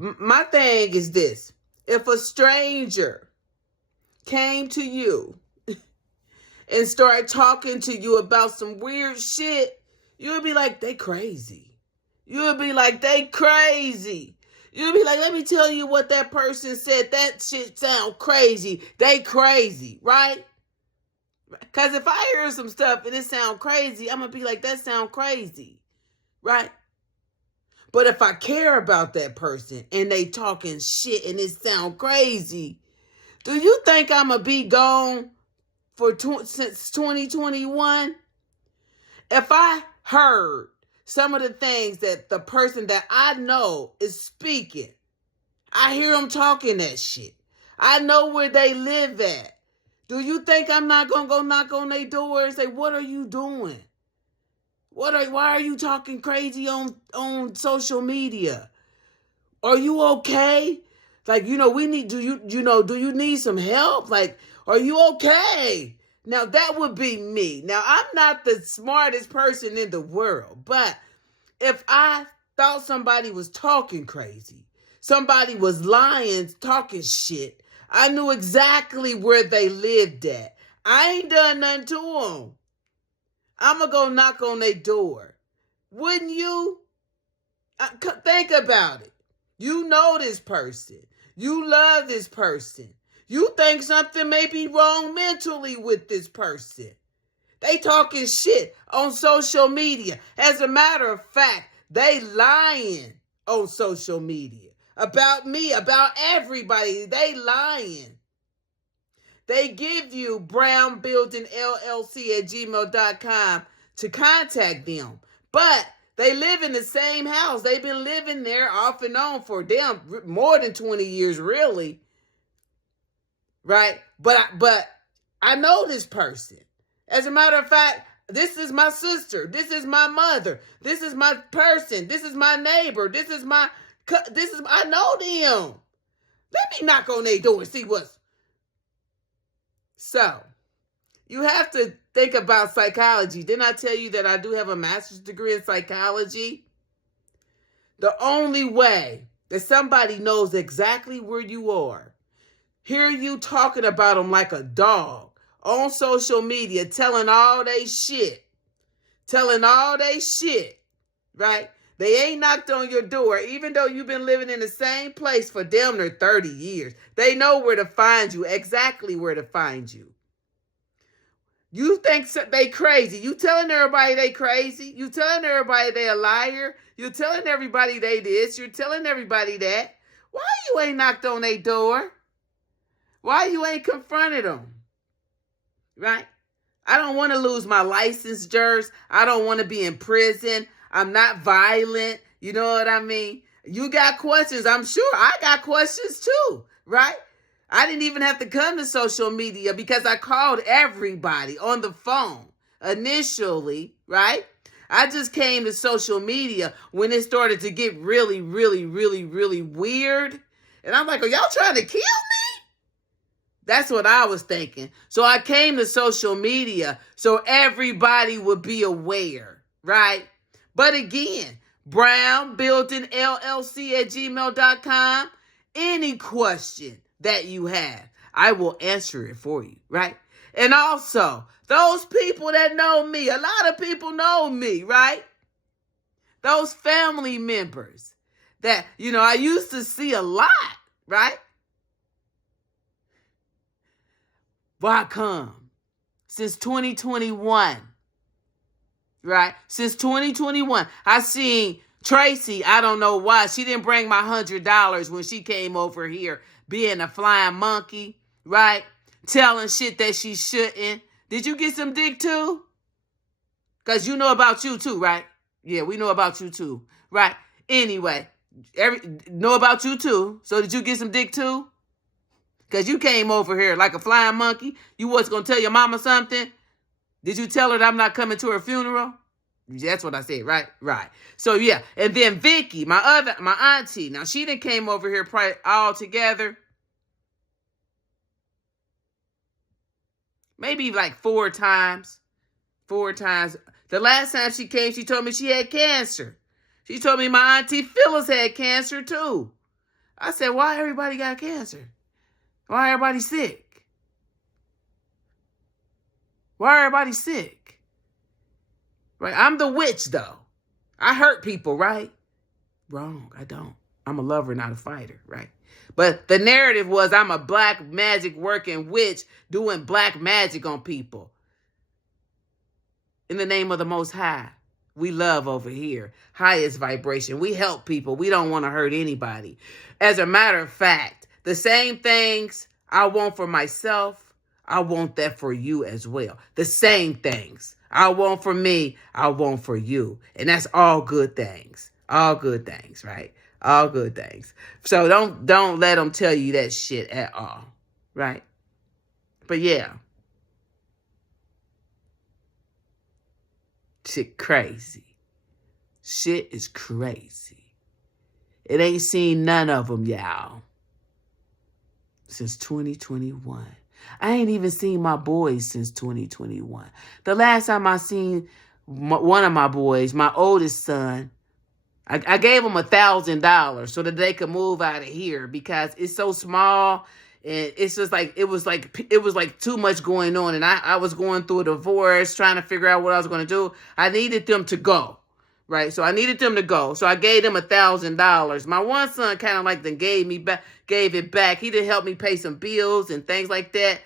My thing is this. If a stranger came to you and started talking to you about some weird shit, you would be like, they crazy. You would be like, they crazy. You'd be like, let me tell you what that person said. That shit sound crazy. They crazy, right? Because if I hear some stuff and it sound crazy, I'm going to be like, that sound crazy, right? But if I care about that person and they talking shit and it sound crazy, do you think I'm going to be gone since 2021? If I heard some of the things that the person that I know is speaking, I hear them talking that shit. I know where they live at. Do you think I'm not going to go knock on their door and say, what are you doing? Why are you talking crazy on social media? Are you okay? Like, do you need some help? Like, are you okay? Now, that would be me. Now, I'm not the smartest person in the world, but if I thought somebody was talking crazy, somebody was lying, talking shit, I knew exactly where they lived at. I ain't done nothing to them. I'm going to go knock on their door. Wouldn't you? Think about it. You know this person. You love this person. You think something may be wrong mentally with this person. They talking shit on social media. As a matter of fact, they lying on social media. About me, about everybody. They lying. They give you brownbuildingllc@gmail.com to contact them. But they live in the same house. They've been living there off and on for more than 20 years, really. Right? But I know this person. As a matter of fact, this is my sister. This is my mother. This is my person. This is my neighbor. I know them. Let me knock on their door and see what's. So, you have to think about psychology. Didn't I tell you that I do have a master's degree in psychology? The only way that somebody knows exactly where you are, hear you talking about them like a dog on social media, telling all they shit, right? They ain't knocked on your door, even though you've been living in the same place for damn near 30 years. They know where to find you, exactly where to find you. You think they crazy. You telling everybody they crazy. You telling everybody they a liar. You telling everybody they this. You're telling everybody that. Why you ain't knocked on their door? Why you ain't confronted them? Right? I don't want to lose my license, Jers. I don't want to be in prison. I'm not violent. You know what I mean? You got questions. I'm sure I got questions too, right? I didn't even have to come to social media because I called everybody on the phone initially, right? I just came to social media when it started to get really, really, really, really weird. And I'm like, are y'all trying to kill me? That's what I was thinking. So I came to social media so everybody would be aware, right? But again, brownbuildingllc@gmail.com. Any question that you have, I will answer it for you, right? And also, those people that know me, a lot of people know me, right? Those family members that, I used to see a lot, right? Why come? Since 2021, right? Since 2021, I seen Tracy. I don't know why. She didn't bring my $100 when she came over here being a flying monkey, right? Telling shit that she shouldn't. Did you get some dick too? Because you know about you too, right? Yeah, we know about you too, right? Anyway, know about you too. So did you get some dick too? Because you came over here like a flying monkey. You was going to tell your mama something? Did you tell her that I'm not coming to her funeral? That's what I said, right? Right. So, yeah. And then Vicky, my auntie. Now, she done came over here probably all together. Maybe like 4 times. 4 times. The last time she came, she told me she had cancer. She told me my auntie Phyllis had cancer too. I said, why everybody got cancer? Why everybody sick? Why everybody sick? Right? I'm the witch, though. I hurt people, right? Wrong, I don't. I'm a lover, not a fighter, right? But the narrative was I'm a black magic working witch doing black magic on people. In the name of the Most High. We love over here. Highest vibration. We help people. We don't want to hurt anybody. As a matter of fact, the same things I want for myself, I want that for you as well. The same things I want for me, I want for you. And that's all good things. All good things, right? All good things. So don't let them tell you that shit at all, right? But yeah. Shit crazy. Shit is crazy. It ain't seen none of them, y'all. Since 2021. I ain't even seen my boys since 2021. The last time I seen one of my boys, my oldest son, I gave him $1,000 so that they could move out of here because it's so small. And it's just like, it was like too much going on. And I was going through a divorce, trying to figure out what I was going to do. I needed them to go, right? So I needed them to go. So I gave them $1,000. My one son kind of like then gave it back. He did help me pay some bills and things like that.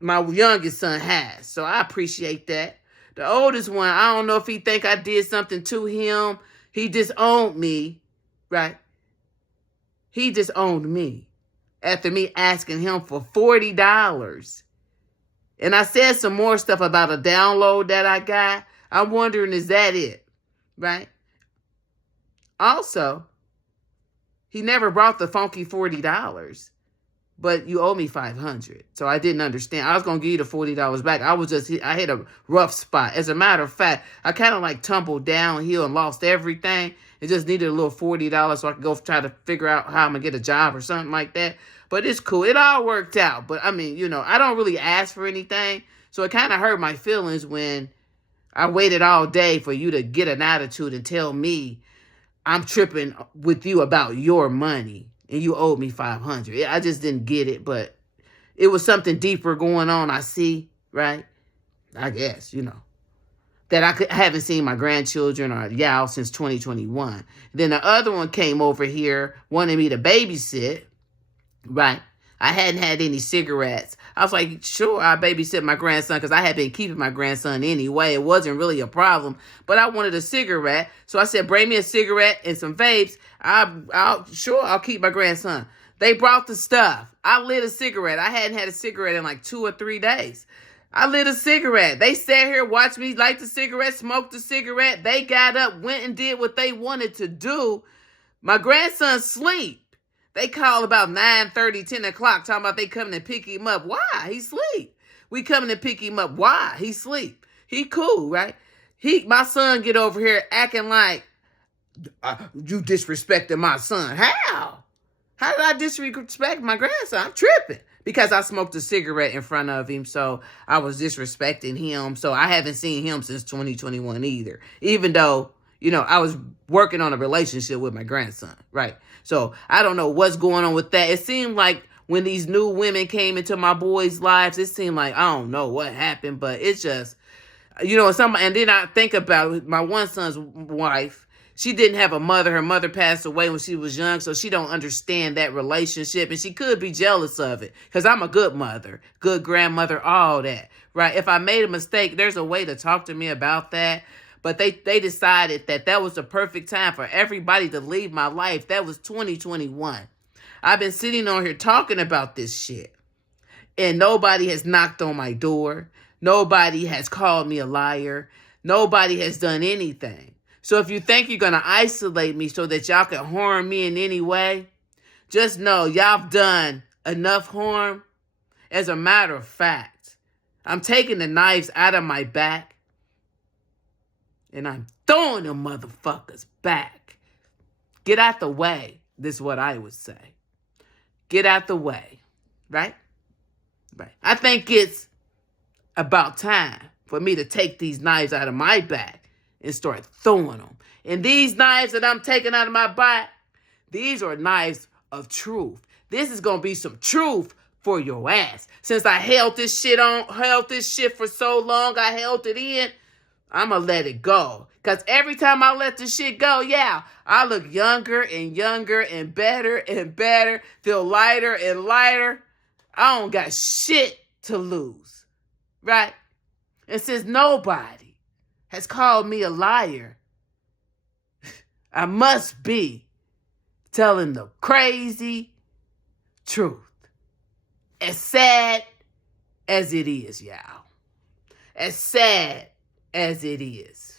My youngest son has. So I appreciate that. The oldest one, I don't know if he think I did something to him. He disowned me, right? He disowned me. After me asking him for $40. And I said some more stuff about a download that I got. I'm wondering, is that it? Right? Also, he never brought the funky $40. But you owe me $500. So I didn't understand. I was going to give you the $40 back. I hit a rough spot. As a matter of fact, I kind of like tumbled downhill and lost everything. It just needed a little $40 so I could go try to figure out how I'm going to get a job or something like that. But it's cool. It all worked out. But I mean, I don't really ask for anything. So it kind of hurt my feelings when I waited all day for you to get an attitude and tell me I'm tripping with you about your money. And you owed me $500. I just didn't get it, but it was something deeper going on, I see, right? I guess, that I haven't seen my grandchildren or y'all since 2021. Then the other one came over here, wanted me to babysit, right? I hadn't had any cigarettes. I was like, sure, I'll babysit my grandson because I had been keeping my grandson anyway. It wasn't really a problem, but I wanted a cigarette. So I said, bring me a cigarette and some vapes. I'll keep my grandson. They brought the stuff. I lit a cigarette. I hadn't had a cigarette in like 2 or 3 days. I lit a cigarette. They sat here, watched me light the cigarette, smoke the cigarette. They got up, went and did what they wanted to do. My grandson sleep. They call about 9:30, 10 o'clock, talking about they coming to pick him up. Why? He sleep. We coming to pick him up. Why? He sleep. He cool, right? My son get over here acting like you disrespecting my son. How? How did I disrespect my grandson? I'm tripping. Because I smoked a cigarette in front of him, so I was disrespecting him. So I haven't seen him since 2021 either. Even though, I was working on a relationship with my grandson, right? So I don't know what's going on with that. It seemed like when these new women came into my boys' lives, it seemed like, I don't know what happened, but it's just, and then I think about my one son's wife. She didn't have a mother. Her mother passed away when she was young, so she don't understand that relationship, and she could be jealous of it because I'm a good mother, good grandmother, all that, right? If I made a mistake, there's a way to talk to me about that. But they decided that was the perfect time for everybody to leave my life. That was 2021. I've been sitting on here talking about this shit. And nobody has knocked on my door. Nobody has called me a liar. Nobody has done anything. So if you think you're going to isolate me so that y'all can harm me in any way, just know y'all have done enough harm. As a matter of fact, I'm taking the knives out of my back. And I'm throwing them motherfuckers back. Get out the way. This is what I would say. Get out the way. Right? Right. I think it's about time for me to take these knives out of my back and start throwing them. And these knives that I'm taking out of my back, these are knives of truth. This is going to be some truth for your ass. Since I held this shit for so long, I held it in, I'm going to let it go. Because every time I let this shit go, yeah, I look younger and younger and better, feel lighter and lighter. I don't got shit to lose, right? And since nobody has called me a liar, I must be telling the crazy truth. As sad as it is, y'all. As sad as it is.